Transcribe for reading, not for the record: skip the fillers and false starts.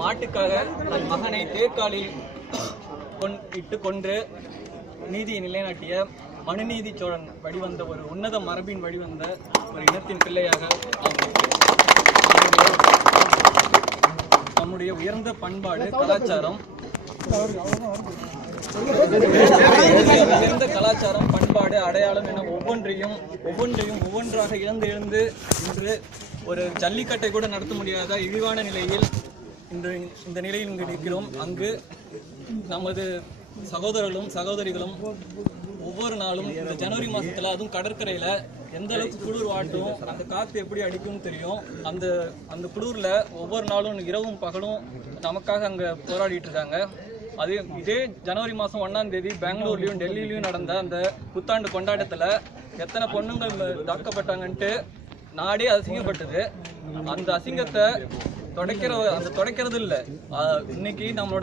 மாட்டுக்காக தன் மகனை தேர்காலில் இட்டு கொன்று நீதியை நிலைநாட்டிய மனுநீதி சோழன் வழிவந்த ஒரு உன்னத மரபின் வழிவந்த ஒரு இனத்தின் பிள்ளையாக நம்முடைய உயர்ந்த பண்பாடு கலாச்சாரம் உயர்ந்த கலாச்சாரம் பண்பாடு அடையாளம் என ஒவ்வொன்றாக இழந்து இன்று ஒரு ஜல்லிக்கட்டை கூட நடத்த முடியாத இழிவான நிலையில் இந்த நிலையில் இங்கு நிற்கிறோம். அங்கு நமது சகோதரர்களும் சகோதரிகளும் ஒவ்வொரு நாளும் இந்த ஜனவரி மாதத்தில் அதுவும் கடற்கரையில் எந்த அளவுக்கு குளிர் வாட்டும் அந்த காற்று எப்படி அடிக்கும்னு தெரியும். அந்த குளிரில் ஒவ்வொரு நாளும் இரவும் பகலும் நமக்காக அங்கே போராடிட்டு இருக்காங்க. இதே ஜனவரி மாதம் 1ஆம் தேதி பெங்களூர்லையும் டெல்லியிலையும் நடந்த அந்த புத்தாண்டு கொண்டாட்டத்தில் எத்தனை பொண்ணுங்கள் தாக்கப்பட்டாங்கன்ட்டு நாடே அசிங்கப்பட்டது. அந்த அசிங்கத்தை துடைக்கிறது இல்லை. இன்னைக்கு நம்மளோட